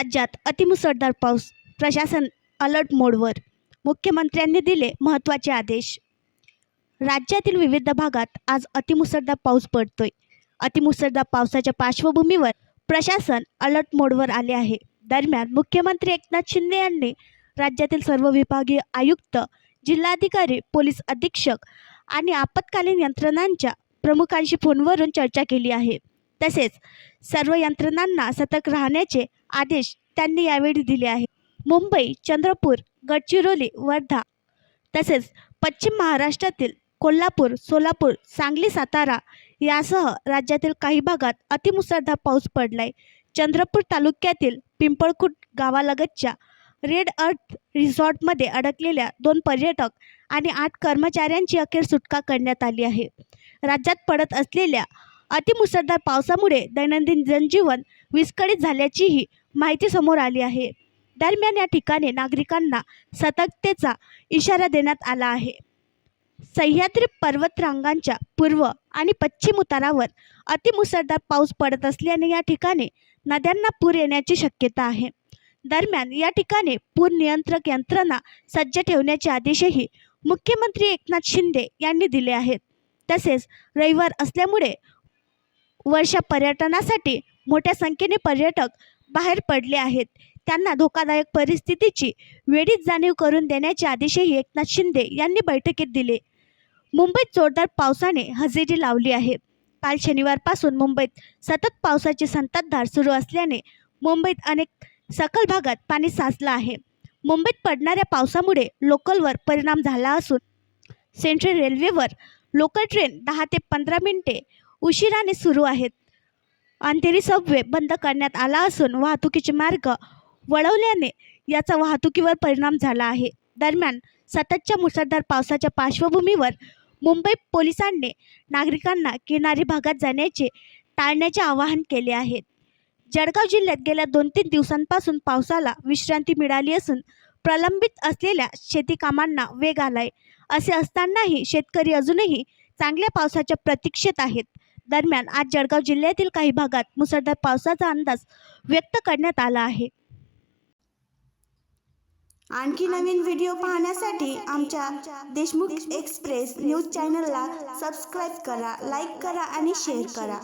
राज्यात अतिमुसळधार पाऊस, प्रशासन अलर्ट मोडवर. मुख्यमंत्र्यांनी दिले महत्त्वाचे आदेश. राज्यातील विविध भागात आज अतिमुसळधार पाऊस पडतोय. अतिमुसळधार पावसाच्या पार्श्वभूमीवर प्रशासन अलर्ट मोडवर आले आहे. दरम्यान मुख्यमंत्री एकनाथ शिंदे यांनी राज्यातील सर्व विभागीय आयुक्त, जिल्हाधिकारी, पोलीस अधीक्षक आणि आपत्कालीन यंत्रणांच्या प्रमुखांशी फोनवरून चर्चा केली आहे. तसेच सर्व यंत्रणांना सतर्क राहण्याचे आदेश त्यांनी यावेळी दिले आहेत. मुंबई, चंद्रपूर, गडचिरोली, वर्धा तसेच पश्चिम महाराष्ट्रातील कोल्हापूर, सोलापूर, सांगली, सातारा यासह राज्यातील काही भागात अतिमुसळधार पाऊस पडलाय. चंद्रपूर तालुक्यातील पिंपळखुट गावालगतच्या रेड अर्थ रिसॉर्टमध्ये अडकलेल्या 2 पर्यटक आणि 8 कर्मचाऱ्यांची अखेर सुटका करण्यात आली आहे. राज्यात पडत असलेल्या अतिमुसळधार पावसामुळे दैनंदिन जनजीवन विस्कळीत झाल्याचीही माहिती समोर आली आहे. दरम्यान या ठिकाणी नागरिकांना सतर्कतेचा इशारा देण्यात आला आहे. सह्याद्री पर्वतरांगांच्या पूर्व आणि पश्चिम उतारावर अतिमुसळधार पाऊस पडत असल्याने या ठिकाणी नद्यांना पूर येण्याची शक्यता आहे. दरम्यान या ठिकाणी पूर नियंत्रक यंत्रणा सज्ज ठेवण्याचे आदेशही मुख्यमंत्री एकनाथ शिंदे यांनी दिले आहेत. तसेच रविवार असल्यामुळे वर्षा पर्यटनासाठी मोठ्या संख्येने पर्यटक बाहेर पडले आहेत. त्यांना धोकादायक परिस्थितीची वेळीच जाणीव करून देण्याचे आदेशही एकनाथ शिंदे यांनी बैठकीत दिले. मुंबईत जोरदार पावसाने हजेरी लावली आहे. काल शनिवारपासून मुंबईत सतत पावसाची संततधार सुरू असल्याने मुंबईत अनेक सखल भागात पाणी साचलं आहे. मुंबईत पडणाऱ्या पावसामुळे लोकलवर परिणाम झाला असून सेंट्रल रेल्वेवर लोकल ट्रेन 10 ते 15 मिनिटे उशिराने सुरू आहेत. अंधेरी सबवे बंद करण्यात आला असून वाहतुकीचे मार्ग वळवल्याने याचा वाहतुकीवर परिणाम झाला आहे. दरम्यान सततच्या मुसळधार पावसाच्या पार्श्वभूमीवर मुंबई पोलिसांनी नागरिकांना किनारी भागात जाण्याचे टाळण्याचे आवाहन केले आहे. जळगाव जिल्ह्यात गेल्या 2-3 दिवसांपासून पावसाला विश्रांती मिळाली असून प्रलंबित असलेल्या शेती कामांना वेग आलाय. असे असतानाही शेतकरी अजूनही चांगल्या पावसाच्या प्रतीक्षेत आहेत. दरम्यान आज जळगाव जिल्ह्यातील काही भागात मुसळधार पावसाचा अंदाज व्यक्त करण्यात आला आहे. आणखी नवीन व्हिडिओ पाहण्यासाठी आमच्या देशमुख एक्सप्रेस न्यूज चॅनलला सबस्क्राईब करा, लाईक करा आणि शेअर करा.